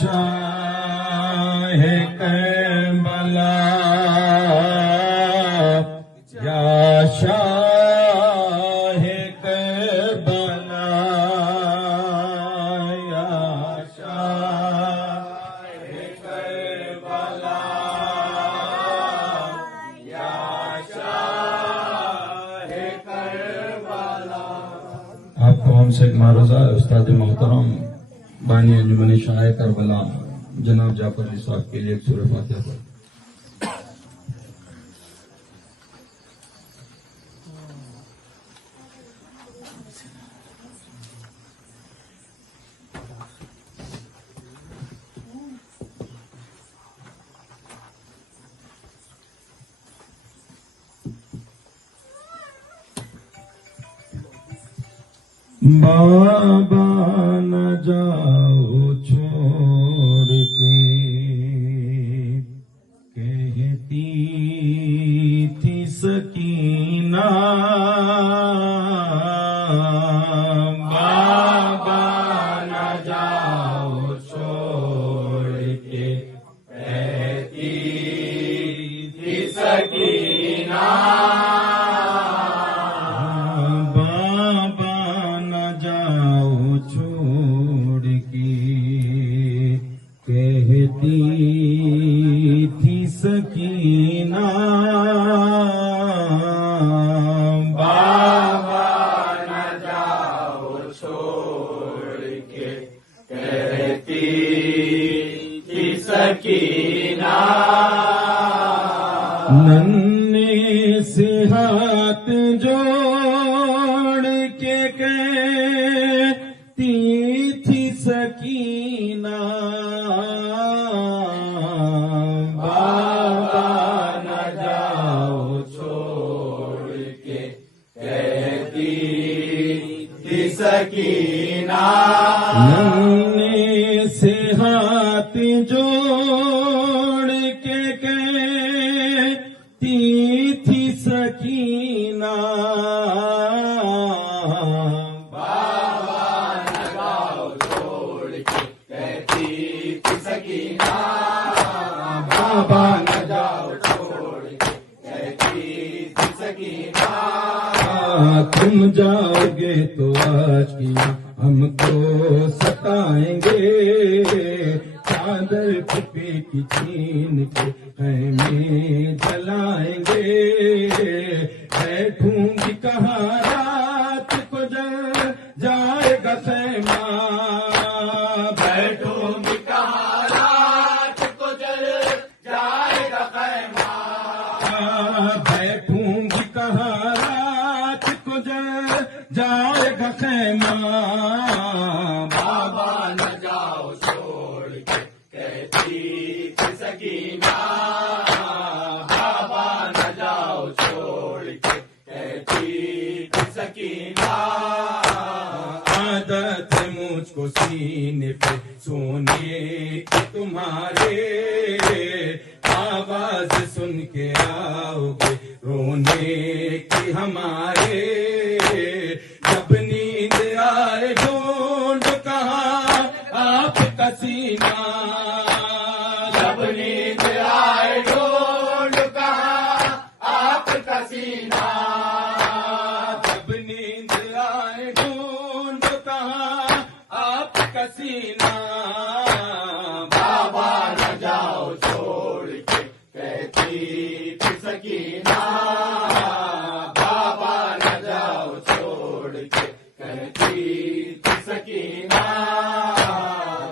شاہ کربلا یا شاہ کربلا یا شاہ کربلا یا شاہ کربلا. آپ کو ہم سے ایک معروضہ ہے استاد محترم بانی انجمن شاہ کربلا جناب جعفر علی صاحب کے لیے ایک سورہ فاتحہ پڑھ. بابا نہ جاؤ چھوڑ کے کہتی تھی سکینہ بابا نہ جاؤ چھوڑ کے کہتی تھی سکینہ تھی سکینہ بابا نہ جاؤ چھوڑ کے کہتی تھی سکینہ ننھے سے ہاتھ جوڑ کے کہتی تھی سکینہ سکینہ ننھے سے ہاتھ جوڑ کے کہتی تھی سکینہ بابا نہ جاؤ چھوڑ کے کہتی تھی سکینہ بابا نہ جاؤ چھوڑ کے کہتی تھی سکینہ. تم جاؤ گے تو آج کی ہم کو ستائیں گے چادر پھپھی کی چھین کے خیمے جلائیں گے بیٹھوں گی کہاں رات کو جل جائے گا خیمہ بیٹھوں گی کہاں رات کو جل جائے گا خیمہ بیٹھوں گی کہاں جائے گا خیمہ بابا نہ جاؤ چھوڑ کے کہتی تھی سکینہ بابا نہ جاؤ چھوڑ کے کہتی تھی سکینہ. عادت ہے مجھ کو سینے پہ سونے کی تمہارے آواز سن کے آؤ گے رونے کی ہمارے جب نیند آئے ڈھونڈ کہاں آپ کا سینہ جب نیند آئے ڈھونڈ کہاں آپ کا سینہ جب نیند آئے ڈھونڈ کہاں آپ کا سینہ بابا نہ جاؤ چھوڑ کے کہتی تھی سکینہ بابا نہ جاؤ چھوڑ کے کہتی تھی سکینہ.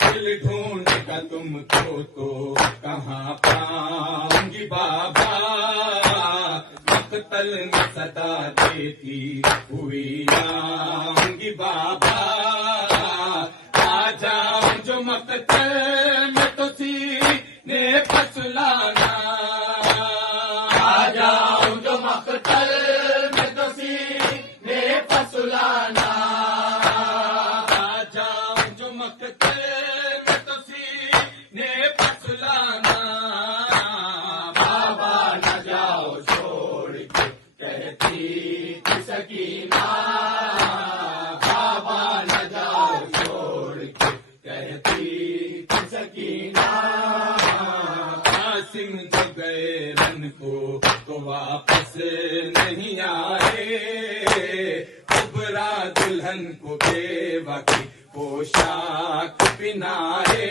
دل ڈھونڈ کا تم کو تو کہاں پاؤں گی بابا مقتل میں صدا دیتی ہوئی آؤں گی بابا آ جاؤں جو مقتل میں تو سینے پسلانا آ جاؤں جو مقتل میں تو سینے پسلانا آ جاؤں جو مقتل میں تو سینے پسلانا بابا نہ جاؤ چھوڑ کے کہتی تھی سکینہ بابا نہ جاؤ چھوڑ کے کہتی تھی سکینہ. پاس نہیں آئے، کبرا دلہن کو بیوہ کی پوشاک پہنائے،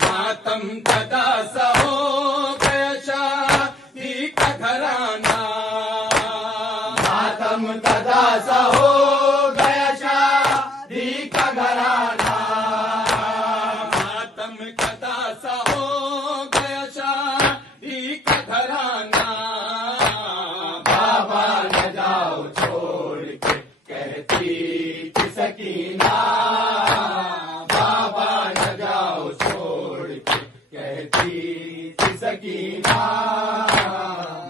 ماتم کدا سا ہو گیا شادی کا گھرانہ، ماتم کدا سا ہو گیا شادی کا گھرانہ، ماتم کدا سا ہو گیا شادی کا گھرانہ، بابا نہ جاؤ چھوڑ کے کہتی تھی سکینہ، بابا نہ جاؤ چھوڑ کے کہتی تھی سکینہ،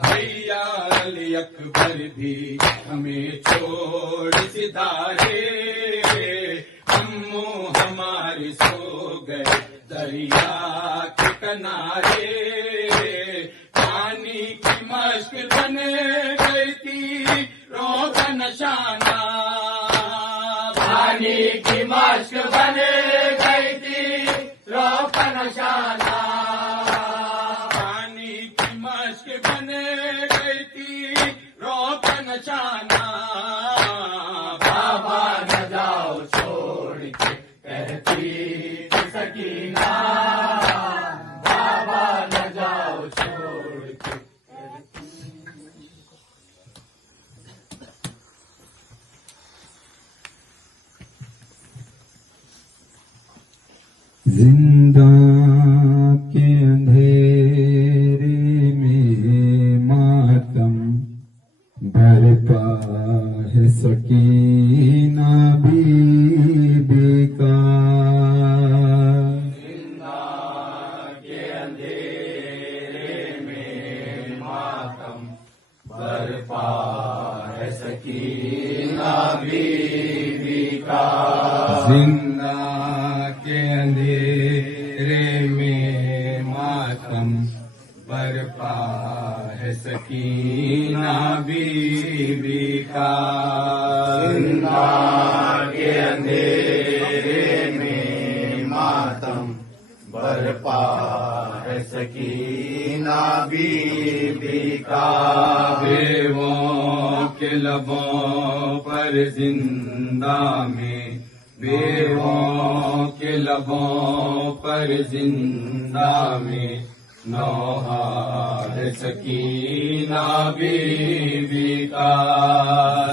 بھیا علی اکبر بھی ہمیں چھوڑ سدھارے، امو ہماری سو گئے دریا کے کنارے، پانی کی مشک بنے گئی تھی روغن نشانہ، پانی کی مشک بنے گئی تھی روغن نشانہ، پانی کی مشک بنے گئی تھی روغن نشانہ، بابا نہ جاؤ چھوڑ کے کہتی تھی سکینہ، بابا نہ جاؤ چھوڑ کے زندہ کے اندھیرے میں ماتم برپا ہے سکینہ بی بی کا، زندہ کے اندھیرے میں ماتم برپا ہے سکینہ بی بی کا، زندہ کے اندھیرے میں ماتم برپا ہے سکینہ بی بی کا، زندہ کے اندھیرے میں ماتم برپا ہے سکینہ بی بی کا، بیووں کے لبوں پر زندہ میں، بیووں کے لبوں پر زندہ میں نوحہ ہے سکینہ بی بی کا،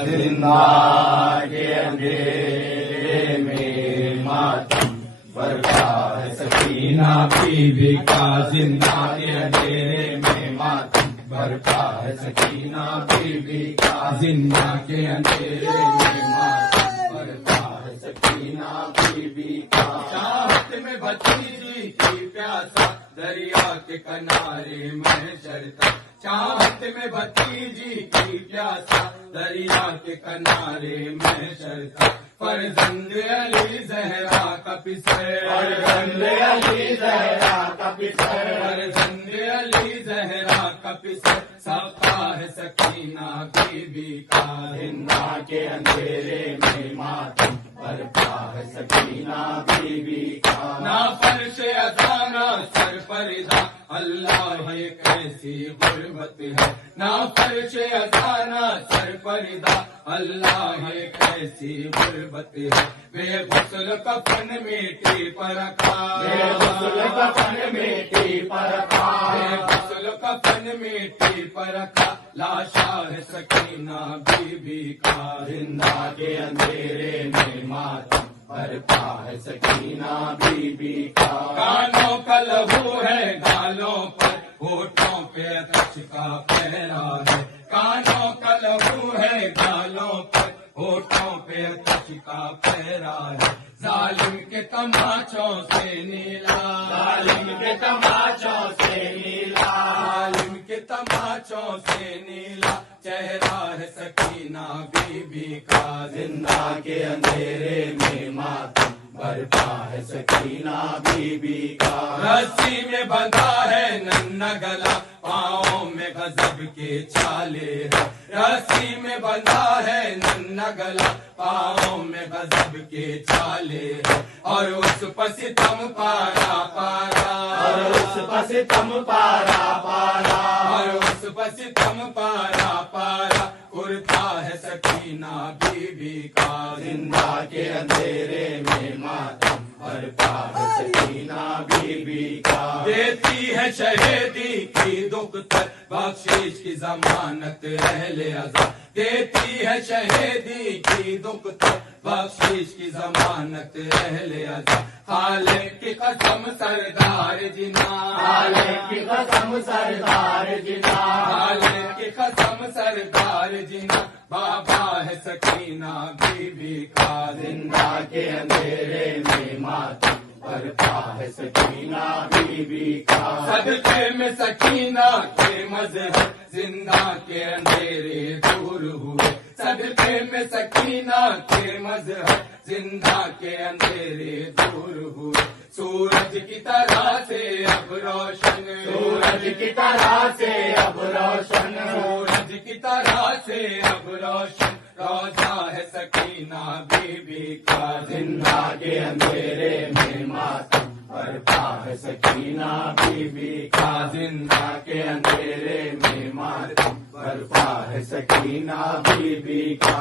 زندہ کے اندھیرے میں ماتم برپا ہے سکینہ بی بی کا، زندہ کے اندھیرے میں ماتم برپا ہے سکینہ بی بی کا، زندہ کے اندھیرے میں ماتم برپا ہے سکینہ بی بی کا، چاہت میں بھتیجی کی پیاسا دریا کے کنارے میں چڑھتا، چاہت میں بھتیجی کی پیاسا دریا کے کنارے میں چڑھتا، فرزند علی زہرا کا پسر، فرزند علی زہرا کا پسر، فرزند علی زہرا کا پسر، ساقا ہے سکینہ بی بی کا، زندہ کے اندھیرے میں ماتم برپا ہے سکینہ بی بی کا، نہ فرش ازانا سر پردہ، اللہ ہے کیسی غربت ہے، نہ فرش ازانا سر پردہ، اللہ ہے کیسی غربت ہے، بے غسل کفن مٹی پر رکھا، بے غسل کفن مٹی پر رکھا، بے غسل کفن مٹی پر رکھا، لاشا ہے سکینہ بی بی کا، زندہ کے اندھیرے میں ماتم برپا ہے سکینہ بی بی کا، کانوں کا لہو ہے گالوں پر، ہونٹوں پہ عطش کا پہرا ہے، کانوں کا لہو ہے گالوں پر، ہونٹوں پہ عطش کا پہرا ہے، ظالم کے تماچوں سے نیلا، ظالم کے تماچوں سے نیلا، ظالم کے تماچوں سے نیلا چہرہ ہے سکینہ بی بی کا، زندہ کے اندھیرے میں ماتم برپا ہے سکینہ بی بی کا رسی میں بندھا ہے ننھا گلا پاؤں میں غضب کے چھالے ہیں رسی میں بندھا ہے ننھا گلا پاؤں میں غضب کے چھالے ہیں اور اس پس تم پارا پارا اور اس پس تم پارا پارا اور اس پس تم پارا پارا کرتا ہے سکینہ بی بی کا زندہ کے اندھیرے میں ماتم برپا ہے سکینہ بی بی کا دیتی ہے شہیدی کی دختر بخشش کی ضمانت اہل عزا دیتی ہے شہیدی کی دختر بخشش کی ضمانت اہل عزا خالق کی قسم سردار جنا خالق کی قسم سردار جنا خالق کی قسم سردار جنا بابا ہے سکینہ بی بی کا زندہ کے اندھیرے میں ماتم برپا ہے سکینہ بی بی کا صدقے میں سکینہ کے مظہر زندہ کے اندھیرے دور ہوئے صدقے میں سکینہ کے مظہر زندہ کے اندھیرے دور ہوئے سورج کی طرح سے اب روشن سورج کی طرح سے اب روشن سورج کی طرح سے اب روشن روزہ ہے سکینہ بی بی کا زندہ کے اندھیرے میں ماتم برپا ہے سکینہ بی بی کا زندہ کے اندھیرے میں ماتم برپا ہے سکینہ بی بی کا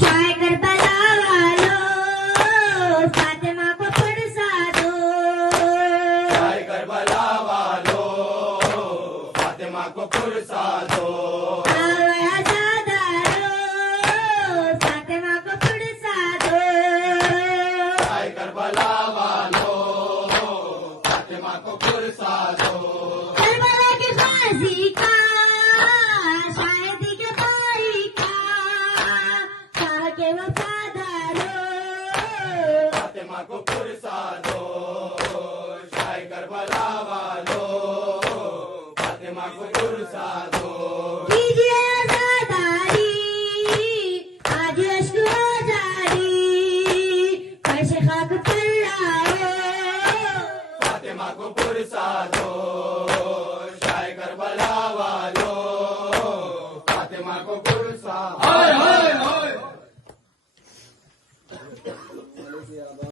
شائع کربلا والو فاطمہ کو پرسا دو شائع کربلا والو فاطمہ کو پرسا دو کو پرسا دو شائع کربلا والو فاطمہ کو پرسا دو کیجیے آزاداری آج اشک ہو جاری فرش خاک پر لاؤ فاطمہ کو پرسا دو